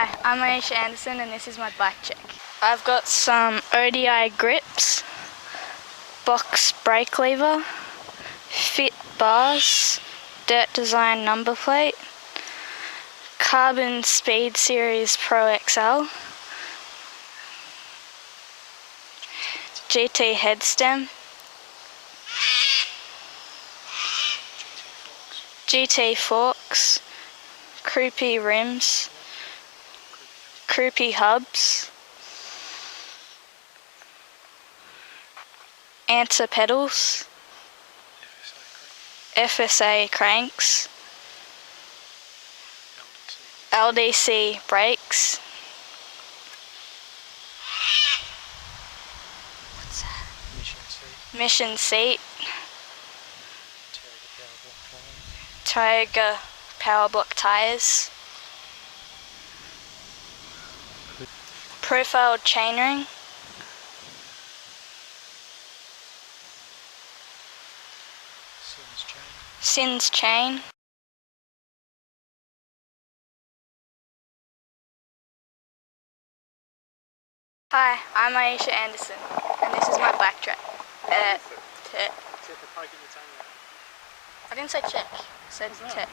Hi, I'm Iesha Anderson and this is my bike check. I've got some ODI grips, box brake lever, fit bars, dirt design number plate, carbon speed series Pro XL, GT head stem, GT forks, croupy rims, croupy hubs, Answer pedals, FSA cranks, LDC brakes. What's that? Mission seat. Toyota power block tyres. Profiled chainring. Sins chain. Hi, I'm Iesha Anderson and this is my bike track. I didn't say check, I said tech.